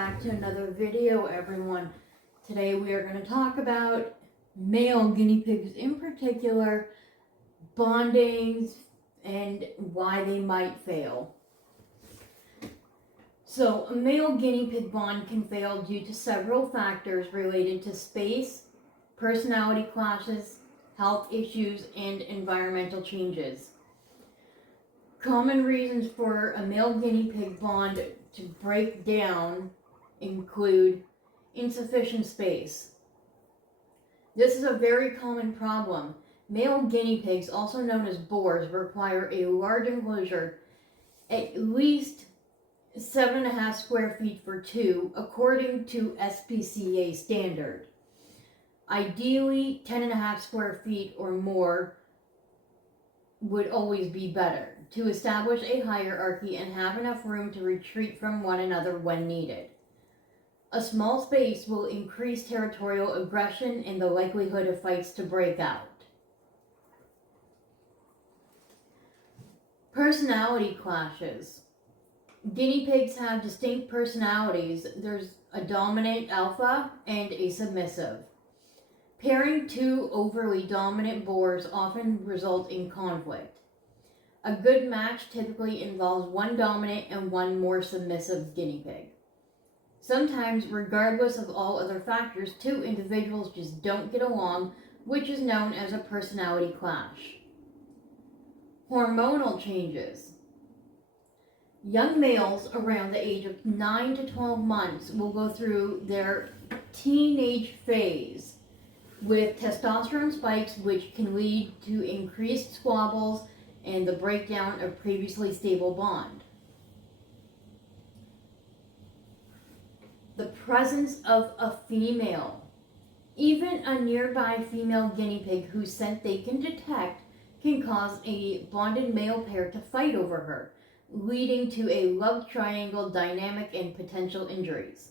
back to another video, everyone. Today we are going to talk about male guinea pigs, in particular, bondings and why they might fail. So, a male guinea pig bond can fail due to several factors related to space, personality clashes, health issues, and environmental changes. Common reasons for a male guinea pig bond to break down include insufficient space. This is a very common problem. Male guinea pigs, also known as boars, require a large enclosure, at least 7.5 square feet for two, according to SPCA standard. Ideally, 10.5 square feet or more would always be better, to establish a hierarchy and have enough room to retreat from one another when needed. A small space will increase territorial aggression and the likelihood of fights to break out. Personality clashes. Guinea pigs have distinct personalities. There's a dominant alpha and a submissive. Pairing two overly dominant boars often results in conflict. A good match typically involves one dominant and one more submissive guinea pig. Sometimes, regardless of all other factors, two individuals just don't get along, which is known as a personality clash. Hormonal changes. Young males around the age of 9 to 12 months will go through their teenage phase with testosterone spikes, which can lead to increased squabbles and the breakdown of previously stable bond. The presence of a female. Even a nearby female guinea pig whose scent they can detect can cause a bonded male pair to fight over her, leading to a love triangle dynamic and potential injuries.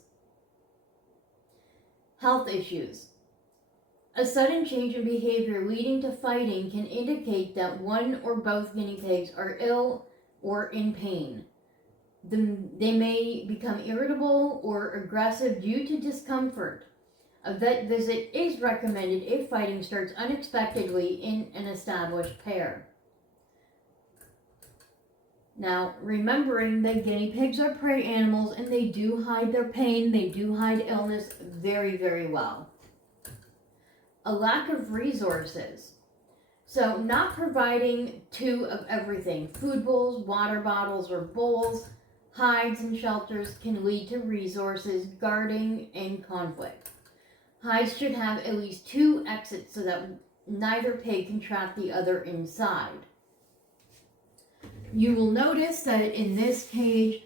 Health issues. A sudden change in behavior leading to fighting can indicate that one or both guinea pigs are ill or in pain. They may become irritable or aggressive due to discomfort. A vet visit is recommended if fighting starts unexpectedly in an established pair. Now, remembering that guinea pigs are prey animals and they do hide their pain, they do hide illness very, very well. A lack of resources. So not providing two of everything, food bowls, water bottles, or bowls, hides, and shelters can lead to resources, guarding, and conflict. Hides should have at least 2 exits so that neither pig can trap the other inside. You will notice that in this cage,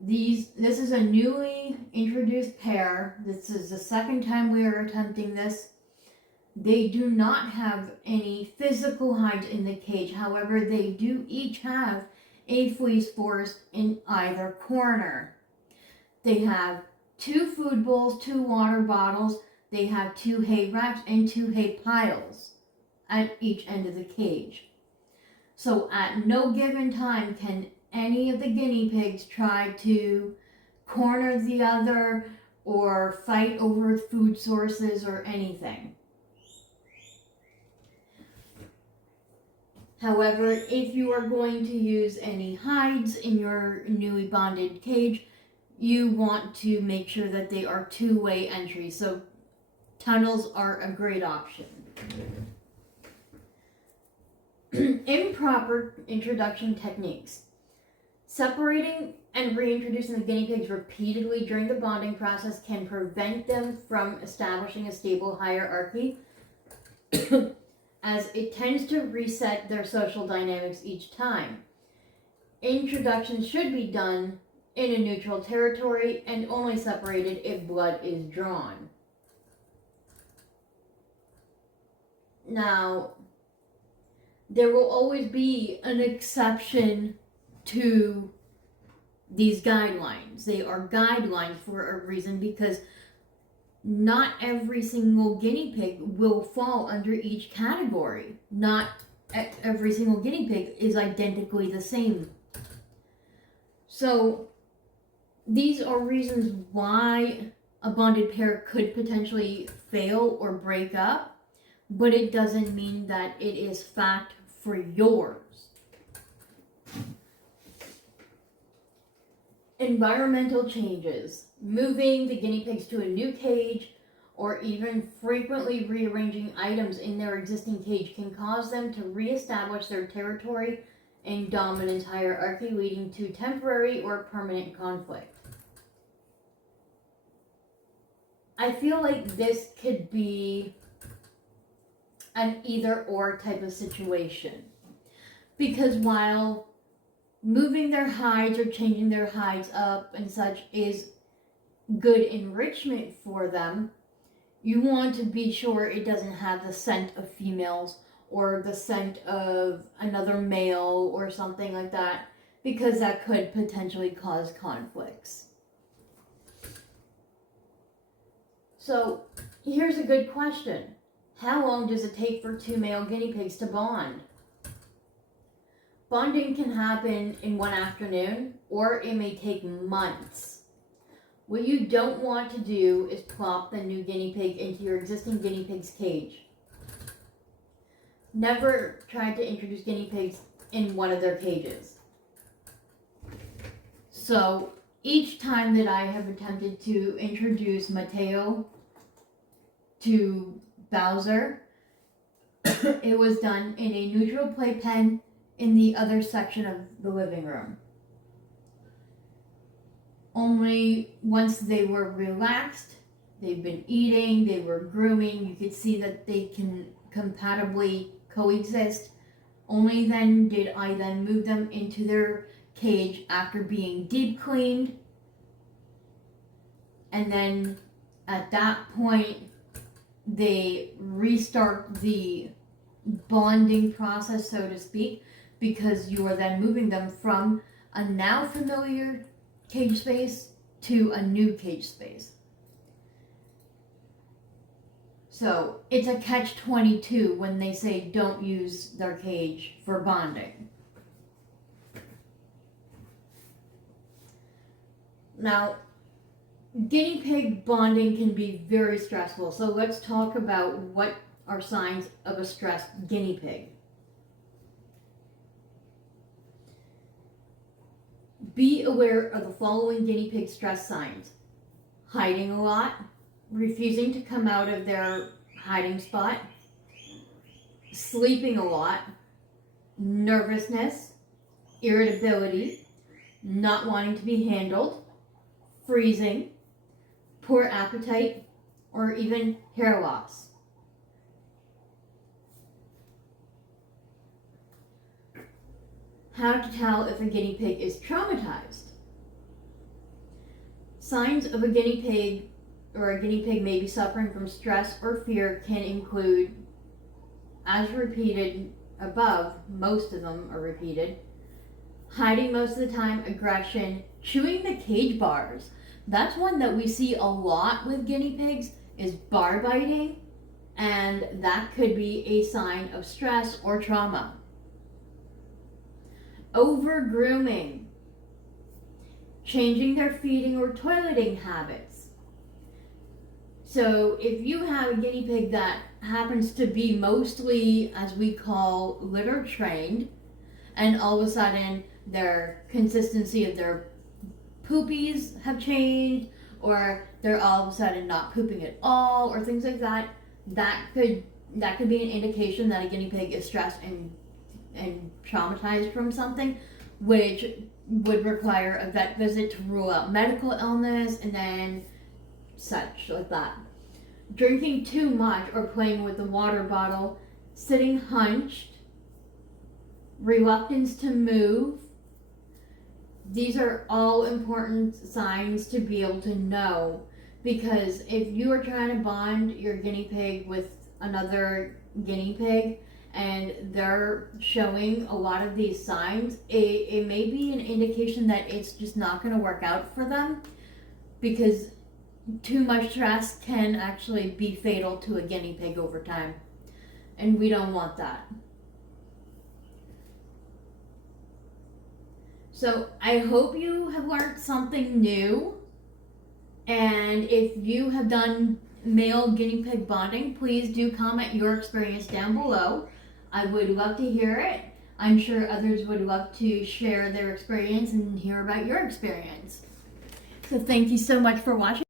this is a newly introduced pair. This is the second time we are attempting this. They do not have any physical hides in the cage. However, they do each have a fleece forest in either corner. They have 2 food bowls, 2 water bottles. They have 2 hay racks and 2 hay piles at each end of the cage. So at no given time can any of the guinea pigs try to corner the other or fight over food sources or anything. However, if you are going to use any hides in your newly bonded cage, you want to make sure that they are 2-way entries. So tunnels are a great option. Improper introduction techniques. Separating and reintroducing the guinea pigs repeatedly during the bonding process can prevent them from establishing a stable hierarchy, as it tends to reset their social dynamics each time. Introductions should be done in a neutral territory and only separated if blood is drawn. Now, there will always be an exception to these guidelines. They are guidelines for a reason, because not every single guinea pig will fall under each category. Not every single guinea pig is identically the same. So These are reasons why a bonded pair could potentially fail or break up, but it doesn't mean that it is fact for yours. Environmental changes, moving the guinea pigs to a new cage, or even frequently rearranging items in their existing cage can cause them to reestablish their territory and dominance hierarchy, leading to temporary or permanent conflict. I feel like this could be an either or type of situation. Because while moving their hides or changing their hides up and such is good enrichment for them, you want to be sure it doesn't have the scent of females or the scent of another male or something like that, because that could potentially cause conflicts. So here's a good question. How long does it take for two male guinea pigs to bond? Bonding can happen in one afternoon, or it may take months. What you don't want to do is plop the new guinea pig into your existing guinea pig's cage. Never try to introduce guinea pigs in one of their cages. So each time that I have attempted to introduce Mateo to Bowser, it was done in a neutral playpen in the other section of the living room. Only once they were relaxed, they've been eating, they were grooming, you could see that they can compatibly coexist. Only then did I then move them into their cage after being deep cleaned. And then at that point, they restart the bonding process, so to speak, because you are then moving them from a now familiar cage space to a new cage space. So it's a catch-22 when they say don't use their cage for bonding. Now, guinea pig bonding can be very stressful, so let's talk about what are signs of a stressed guinea pig. Be aware of the following guinea pig stress signs: hiding a lot, refusing to come out of their hiding spot, sleeping a lot, nervousness, irritability, not wanting to be handled, freezing, poor appetite, or even hair loss. How to tell if a guinea pig is traumatized. Signs of a guinea pig or a guinea pig may be suffering from stress or fear can include, as repeated above, most of them are repeated, hiding most of the time, aggression, chewing the cage bars. That's one that we see a lot with guinea pigs, is bar biting, and that could be a sign of stress or trauma. Over grooming, changing their feeding or toileting habits. So if you have a guinea pig that happens to be mostly, as we call, litter trained, and all of a sudden their consistency of their poopies have changed, or they're all of a sudden not pooping at all, or things like that, that could be an indication that a guinea pig is stressed and traumatized from something, which would require a vet visit to rule out medical illness and then such like that. Drinking too much or playing with the water bottle, sitting hunched, reluctance to move. These are all important signs to be able to know, because if you are trying to bond your guinea pig with another guinea pig and they're showing a lot of these signs, it may be an indication that it's just not going to work out for them, because too much stress can actually be fatal to a guinea pig over time, and we don't want that. So I hope you have learned something new. And if you have done male guinea pig bonding, please do comment your experience down below. I would love to hear it. I'm sure others would love to share their experience and hear about your experience. So thank you so much for watching.